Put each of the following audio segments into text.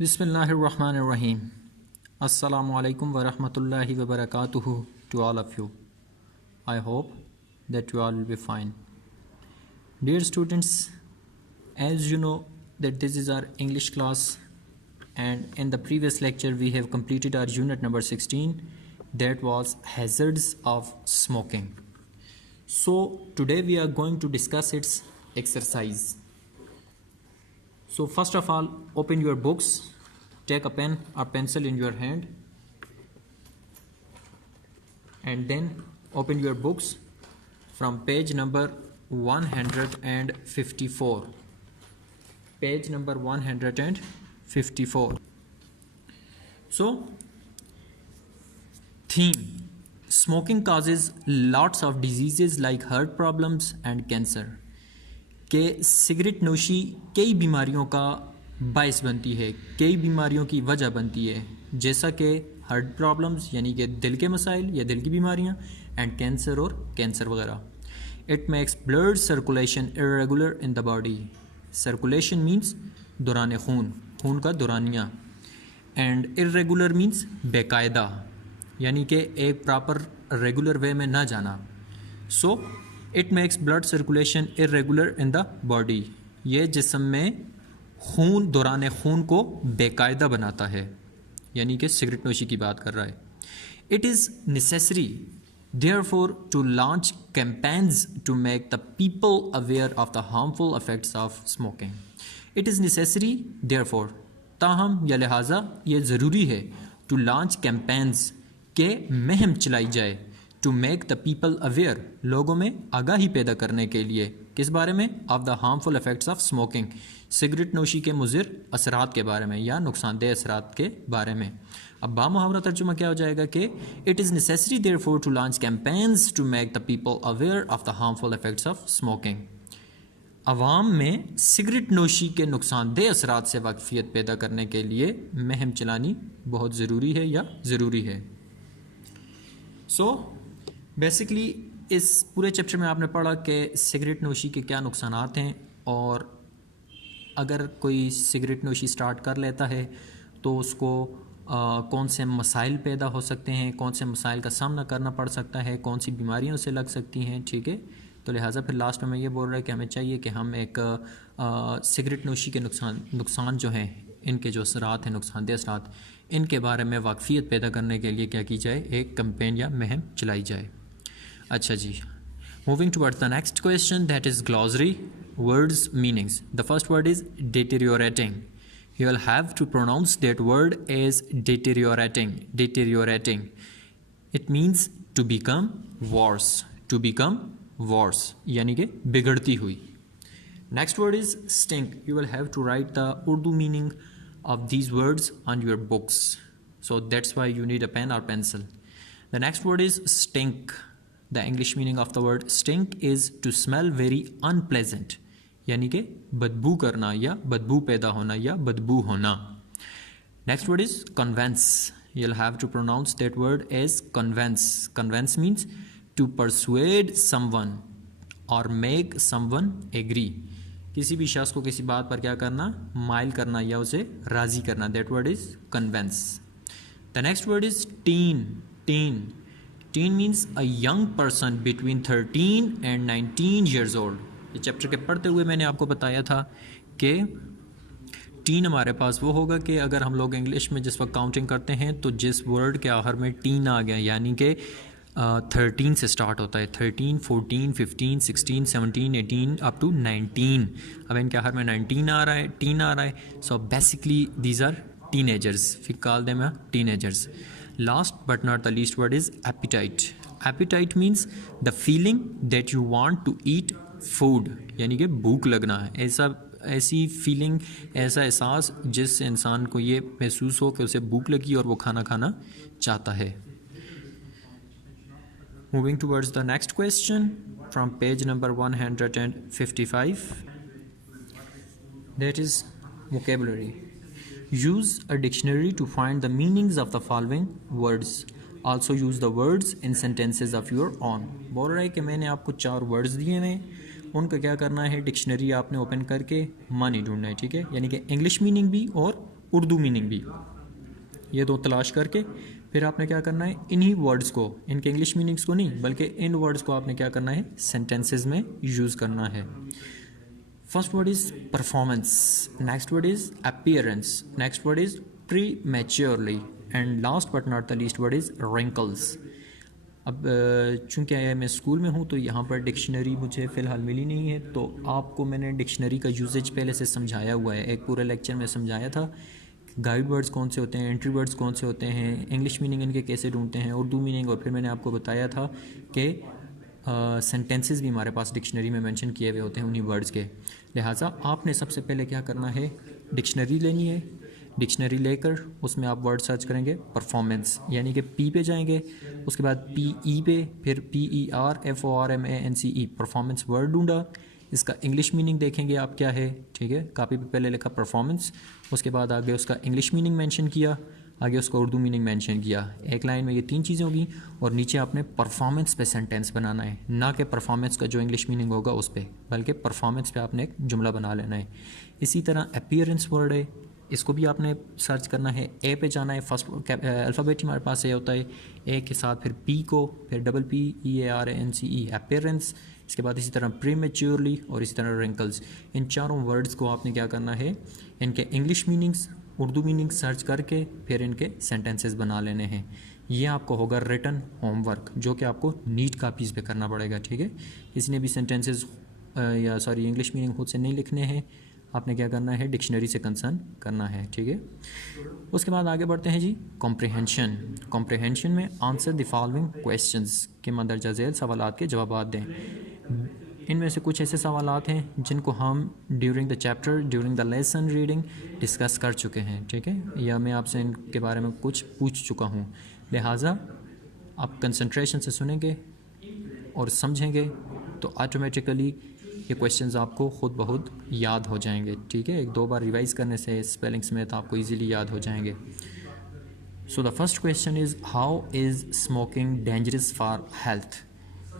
Bismillahirrahmanirrahim. Assalamu alaikum wa rahmatullahi wa barakatuhu to all of you. I hope that you all will be fine. Dear students, as you know that this is our English class, and in the previous lecture we have completed our unit number 16, that was hazards of smoking. So today we are going to discuss its exercise. So first of all, open your books, take a pen or pencil in your hand, and then open your books from page number 154. Page number 154. So, theme: smoking causes lots of diseases like heart problems and cancer. कि cigarette नोशी कई बीमारियों का बायस बनती है, कई बीमारियों की वजह बनती है, जैसा कि हार्ट प्रॉब्लम्स यानी कि दिल के मसाइल या दिल की बीमारियां, एंड कैंसर और कैंसर वगैरह. It makes blood circulation irregular in the body. Circulation means दौरान खून, खून का दौरानिया, एंड इरेगुलर मीन्स बेकायदा, यानी कि एक प्रॉपर रेगुलर वे में ना जाना. So it makes blood circulation irregular in the body. ये जिस्म में खून, दौरान खून को बेकायदा बनाता है, यानी कि सिगरेट नोशी की बात कर रहा है. It is necessary therefore to launch campaigns to make the people aware of the harmful effects of smoking. It is necessary therefore, ताहम या लिहाजा ये ज़रूरी है, टू लॉन्च कैंपेन्स के मुहिम चलाई जाए, to make the people aware, लोगों में आगाही पैदा करने के लिए, किस बारे में? Of the harmful effects of smoking, cigarette नोशी के मुज़िर असरात के बारे में या नुकसानदेह असरात के बारे में. अब बामुहावरा तर्जुमा क्या हो जाएगा कि it is necessary therefore to launch campaigns to make the people aware of the harmful effects of smoking. अवाम में सिगरेट नोशी के नुकसानदेह असरात से वाकफियत पैदा करने के लिए मुहिम चलानी बहुत ज़रूरी है या ज़रूरी है. सो बेसिकली इस पूरे चैप्टर में आपने पढ़ा कि सिगरेट नोशी के क्या नुकसानात हैं, और अगर कोई सिगरेट नोशी स्टार्ट कर लेता है तो उसको कौन से मसाइल पैदा हो सकते हैं, कौन से मसाइल का सामना करना पड़ सकता है, कौन सी बीमारियों से लग सकती हैं. ठीक है, तो लिहाजा फिर लास्ट में ये बोल रहा है कि हमें चाहिए कि हम एक सिगरेट नोशी के नुकसान जो हैं, इनके जो असरात हैं, नुकसानदेह असरात, इनके बारे में वाकफियत पैदा करने के लिए क्या की जाए, एक कैंपेन या मुहिम चलाई जाए. अच्छा जी, moving towards the next question, that is glossary words meanings. The first word is deteriorating. You will have to pronounce that word as deteriorating. Deteriorating. It means to become worse. To become worse, यानी कि बिगड़ती हुई. Next word is stink. You will have to write the Urdu meaning of these words on your books. So that's why you need a pen or pencil. The next word is stink. The English meaning of the word stink is to smell very unpleasant, यानी कि बदबू करना या बदबू पैदा होना या बदबू होना. Next word is convince. You'll have to pronounce that word as convince. Convince means to persuade someone or make someone agree. किसी भी शख्स को किसी बात पर क्या करना, माइल करना या उसे राज़ी करना. That word is convince. The next word is teen. Teen. Teen means a young person between 13 and 19 years old. ये चैप्टर के पढ़ते हुए मैंने आपको बताया था कि टीन हमारे पास वो होगा कि अगर हम लोग इंग्लिश में जिस वक्त काउंटिंग करते हैं तो जिस वर्ड के आखिर में टीन आ गया, यानी कि 13 से स्टार्ट होता है, 13, 14, 15, 16, 17, 18 अप टू 19. अब इनके आखिर में 19 आ रहा है, टीन आ रहा है. So basically these are teenagers. We call them teenagers. Last but not the least word is appetite. Appetite means the feeling that you want to eat food, यानी कि भूख लगना है. ऐसी फीलिंग, ऐसा एहसास जिस इंसान को ये महसूस हो कि उसे भूख लगी और वो खाना खाना चाहता है. Moving towards the next question from page number 155, that is vocabulary. Use a dictionary to find the meanings of the following words. Also use the words in sentences of your own. बोल रहा है कि मैंने आपको 4 words दिए हैं, उनका क्या करना है, डिक्शनरी आपने ओपन करके मानी ढूंढना है. ठीक है, यानी कि इंग्लिश मीनिंग भी और उर्दू मीनिंग भी। ये दो तलाश करके फिर आपने क्या करना है, इन्हीं वर्ड्स को, इनके इंग्लिश मीनिंग्स को नहीं बल्कि इन वर्ड्स को आपने क्या करना है, सेंटेंसेस में यूज़ करना है। First word is performance, next word is appearance, next word is प्रीमैच्योरली and last but not the least word is wrinkles. अब चूँकि मैं स्कूल में हूँ तो यहाँ पर डिक्शनरी मुझे फ़िलहाल मिली नहीं है, तो आपको मैंने डिक्शनरी का यूजेज पहले से समझाया हुआ है, एक पूरे लेक्चर में समझाया था। गाइड वर्ड्स कौन से होते हैं, एंट्री वर्ड्स कौन से होते हैं, इंग्लिश मीनिंग इनके कैसे ढूंढते हैं, उर्दू मीनिंग, और फिर मैंने आपको बताया था कि सेंटेंसेस भी हमारे पास डिक्शनरी में मेंशन किए हुए होते हैं उन्हीं वर्ड्स के। लिहाजा आपने सबसे पहले क्या करना है, डिक्शनरी लेनी है। डिक्शनरी लेकर उसमें आप वर्ड सर्च करेंगे परफॉर्मेंस, यानी कि पी पे जाएंगे, उसके बाद पी ई पे, फिर PERFORMANCE परफॉर्मेंस वर्ड ढूंढा। इसका इंग्लिश मीनिंग देखेंगे आप क्या है, ठीक है, कापी पे पहले लिखा परफॉर्मेंस, उसके बाद आगे उसका इंग्लिश मीनिंग मेंशन किया, आगे उसका उर्दू मीनिंग मेंशन किया। एक लाइन में ये 3 चीज़ें होगी और नीचे आपने परफॉर्मेंस पे सेंटेंस बनाना है, ना कि परफॉर्मेंस का जो इंग्लिश मीनिंग होगा उस पर, बल्कि परफॉर्मेंस पे आपने एक जुमला बना लेना है। इसी तरह अपीयरेंस वर्ड है, इसको भी आपने सर्च करना है। ए पे जाना है, फर्स्ट अल्फ़ाबेट हमारे पास ए होता है, ए के साथ फिर पी को, फिर PPEARANCE अपीयरेंस, इसके बाद इसी तरह प्रीमैच्योरली और इसी तरह रिंकल्स। इन चारों वर्ड्स को आपने क्या करना है, इनके English meanings, Urdu meaning search करके फिर इनके सेंटेंसेस बना लेने हैं। ये आपको होगा रिटन होमवर्क, जो कि आपको नीट कापीज़ पे करना पड़ेगा, ठीक है। किसी ने भी सेंटेंसेस इंग्लिश मीनिंग खुद से नहीं लिखने हैं, आपने क्या करना है, डिक्शनरी से कंसर्न करना है, ठीक है। उसके बाद आगे बढ़ते हैं जी, कॉम्प्रिहेंशन। कॉम्प्रिहेंशन में आंसर द फॉलोइंग क्वेश्चंस के मंदरजा झेल सवालात के जवाब दें। इनमें से कुछ ऐसे सवालात हैं जिनको हम during the chapter, during the lesson reading discuss कर चुके हैं, ठीक है, या मैं आपसे इनके बारे में कुछ पूछ चुका हूँ। लिहाजा आप कंसंट्रेशन से सुनेंगे और समझेंगे तो ऑटोमेटिकली ये क्वेश्चंस आपको खुद ब खुद याद हो जाएंगे, ठीक है। 1-2 बार रिवाइज करने से स्पेलिंग समेत आपको इजीली याद हो जाएंगे। So the first question is, how is smoking dangerous for health,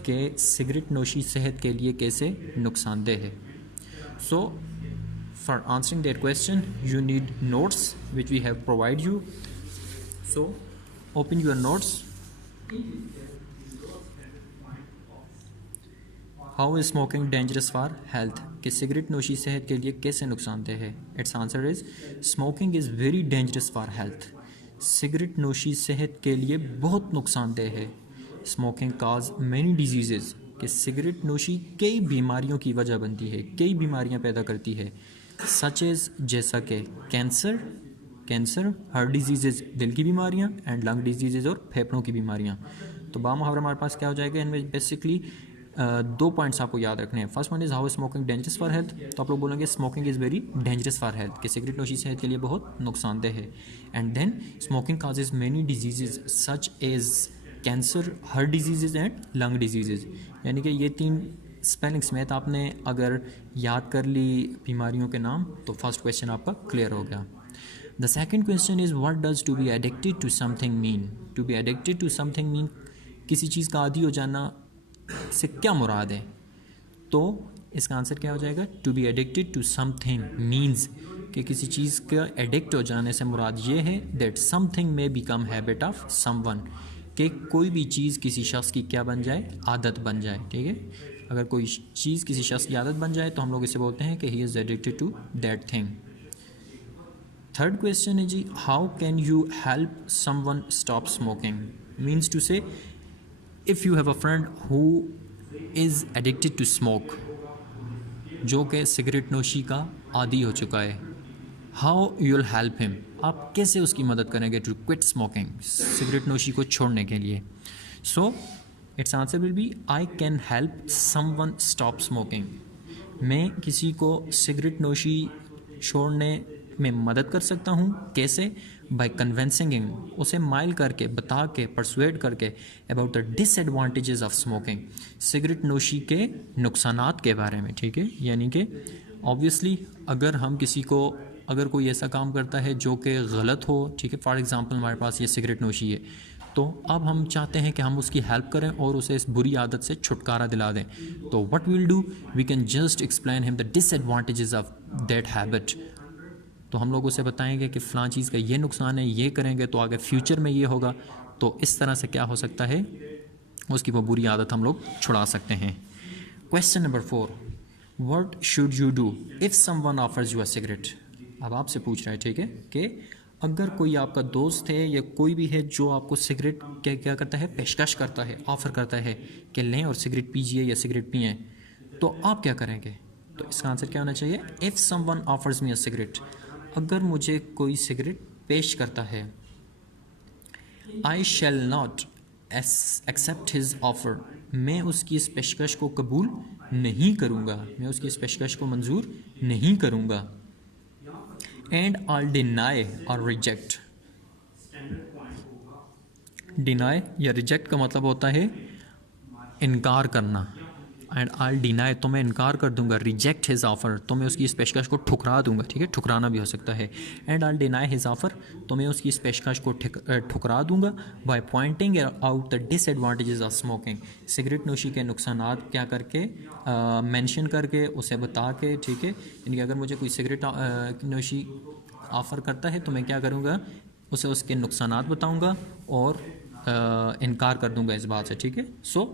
के सिगरेट नोशी सेहत के लिए कैसे नुकसानदेह है। So for answering that question you need notes which we have provide you. So open your notes. How is smoking dangerous for health, कि cigarette नोशी सेहत के लिए कैसे नुकसानदेह है। Its answer is, smoking is very dangerous for health. Cigarette नोशी सेहत के लिए बहुत नुकसानदेह है। स्मोकिंग काज मैनी डिजीज़, कि सिगरेट नोशी कई बीमारियों की वजह बनती है, कई बीमारियां पैदा करती है। सच एज, जैसा कि कैंसर, हार्ट डिजीज़ दिल की बीमारियां, एंड लंग डिजीज़ और फेफड़ों की बीमारियां। तो बामुहावरा हमारे पास क्या हो जाएगा, इनमें बेसिकली 2 पॉइंट्स आपको याद रखने हैं। First one is, how smoking dangerous for health, तो आप लोग बोलेंगे smoking is very dangerous for health, कि सिगरेट नोशी सेहत के लिए बहुत नुकसानदेह है। And then smoking causes many disease such as cancer, heart disease and lung disease. यानी कि ये 3 स्पेलिंग समेत आपने अगर याद कर ली बीमारियों के नाम, तो फर्स्ट क्वेश्चन आपका क्लियर हो गया। The second question is, what does to be addicted to something mean. To be addicted to something mean, किसी चीज़ का आदी हो जाना से क्या मुराद है। तो इसका आंसर क्या हो जाएगा, to be addicted to something means, कि किसी चीज़ का एडिक्ट हो जाने से मुराद ये है that something may become habit of someone, कि कोई भी चीज़ किसी शख्स की क्या बन जाए, आदत बन जाए, ठीक है। अगर कोई चीज़ किसी शख्स की आदत बन जाए तो हम लोग इसे बोलते हैं कि he is addicted to that thing. Third question है जी, how can you help someone stop smoking. Means to say, if you have a friend who is addicted to smoke, जो कि सिगरेट नोशी का आदी हो चुका है, how you will help him, आप कैसे उसकी मदद करेंगे टू क्विट स्मोकिंग, सिगरेट नोशी को छोड़ने के लिए। So its answer will be, I can help someone stop smoking, मैं किसी को सिगरेट नोशी छोड़ने में मदद कर सकता हूँ। कैसे, बाय कन्विंसिंग हिम, उसे माइल करके, बता के, परसुएड करके about the disadvantages of smoking, cigarette नोशी के नुकसानात के बारे में, ठीक है। यानी कि ऑब्वियसली अगर हम किसी को, अगर कोई ऐसा काम करता है जो कि गलत हो, ठीक है, फॉर एग्जांपल हमारे पास ये सिगरेट नोशी है, तो अब हम चाहते हैं कि हम उसकी हेल्प करें और उसे इस बुरी आदत से छुटकारा दिला दें, तो what we will do, we can just explain him the disadvantages of that habit. तो हम लोग उसे बताएंगे कि फ़लाँ चीज़ का ये नुकसान है, ये करेंगे तो आगे फ्यूचर में ये होगा। तो इस तरह से क्या हो सकता है, उसकी वो बुरी आदत हम लोग छुड़ा सकते हैं। Question number 4, what should you do if someone offers you a cigarette. अब आपसे पूछ रहा है, ठीक है, कि अगर कोई आपका दोस्त है या कोई भी है जो आपको सिगरेट क्या क्या करता है, पेशकश करता है, ऑफ़र करता है कि लें और सिगरेट पीजिए या सिगरेट पिएँ, तो आप क्या करेंगे? तो इसका आंसर क्या होना चाहिए? If someone offers me a cigarette, अगर मुझे कोई सिगरेट पेश करता है, I shall not accept his offer, मैं उसकी इस पेशकश को कबूल नहीं करूँगा, मैं उसकी इस पेशकश को मंजूर नहीं करूँगा। एंड आई डिनाई और रिजेक्ट, डिनाई या रिजेक्ट का मतलब होता है इनकार करना। एंड आई डिनाई तो मैं इनकार कर दूंगा, रिजेक्ट हिज ऑफ़र तो मैं उसकी इस पेशकश को ठुकरा दूंगा, ठीक है, ठुकराना भी हो सकता है। And I deny his offer तो मैं उसकी इस पेशकश को ठुकरा दूंगा by pointing out the disadvantages of smoking, cigarette नोशी के नुकसानात क्या करके, मेंशन करके, उसे बता के, ठीक है। यानी कि अगर मुझे कोई सिगरेट नोशी ऑफ़र करता है तो मैं क्या करूँगा, उसे उसके नुकसानात बताऊँगा और इनकार कर दूंगा इस बात से, ठीक है। सो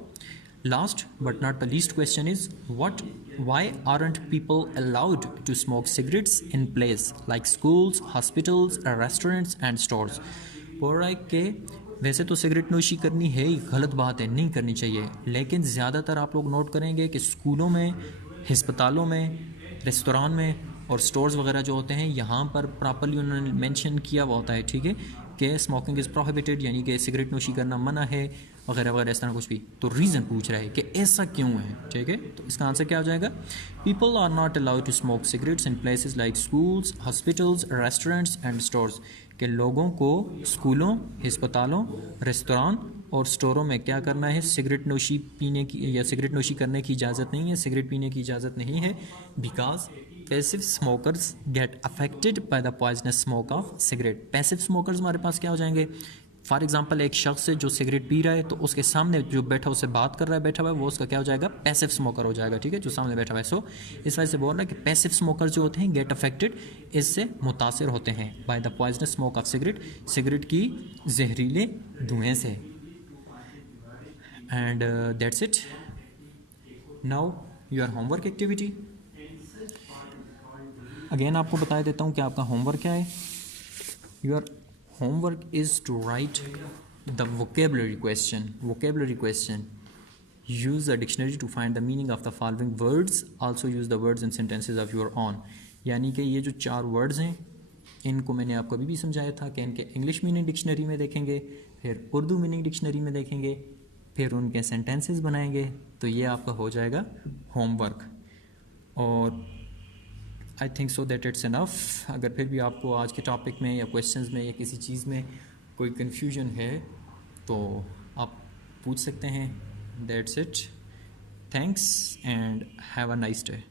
last but not the least question is why aren't people allowed to smoke cigarettes in place like schools, hospitals, restaurants and stores। बोल रहा है कि वैसे तो सिगरेट नोशी करनी है ही गलत बात है, नहीं करनी चाहिए, लेकिन ज़्यादातर आप लोग नोट करेंगे कि स्कूलों में, अस्पतालों में, रेस्तोरां में और स्टोर्स वगैरह जो होते हैं, यहाँ पर प्रॉपरली उन्होंने मेंशन किया हुआ होता है, ठीक है, कि स्मोकिंग इज़ प्रोहिबिटेड, यानी कि सिगरेट नोशी करना मना है वगैरह वगैरह, इस तरह कुछ भी। तो रीज़न पूछ रहा है कि ऐसा क्यों है, ठीक है। तो इसका आंसर क्या हो जाएगा? People are not allowed to smoke cigarettes in places like schools, hospitals, restaurants and stores, के लोगों को स्कूलों, अस्पतालों, रेस्तरां और स्टोरों में क्या करना है, सिगरेट नोशी पीने की या सिगरेट नोशी करने की इजाज़त नहीं है, सिगरेट पीने की इजाज़त नहीं है, because passive smokers get affected by the poisonous smoke of cigarette. Passive smokers हमारे पास क्या हो जाएंगे? फॉर एग्जाम्पल एक शख्स है जो सिगरेट पी रहा है, तो उसके सामने जो बैठा उससे बात कर रहा है बैठा हुआ है, वो उसका क्या हो जाएगा? पैसिव स्मोकर हो जाएगा, ठीक है, जो सामने बैठा हुआ है। सो इस वजह से बोल रहा है कि पैसिव स्मोकर जो होते हैं गेट अफेक्टेड, इससे मुतासर होते हैं by the poisonous smoke of cigarette, cigarette की जहरीले धुएँ से। And that's it. Now your homework activity. Again आपको बता देता हूँ कि आपका होमवर्क क्या है। Your homework is to write the vocabulary question. Use a dictionary to find the meaning of the following words. Also use the words and sentences of your own। यानी कि ये जो 4 वर्ड्स हैं, इनको मैंने आपको अभी भी समझाया था कि इनके इंग्लिश मीनिंग डिक्शनरी में देखेंगे, फिर उर्दू मीनिंग डिक्शनरी में देखेंगे, फिर उनके सेंटेंसेस बनाएंगे। तो ये आपका हो जाएगा होमवर्क। और I think so that it's enough. अगर फिर भी आपको आज के टॉपिक में या क्वेश्चंस में या किसी चीज़ में कोई कन्फ्यूजन है तो आप पूछ सकते हैं। That's it. Thanks and have a nice day.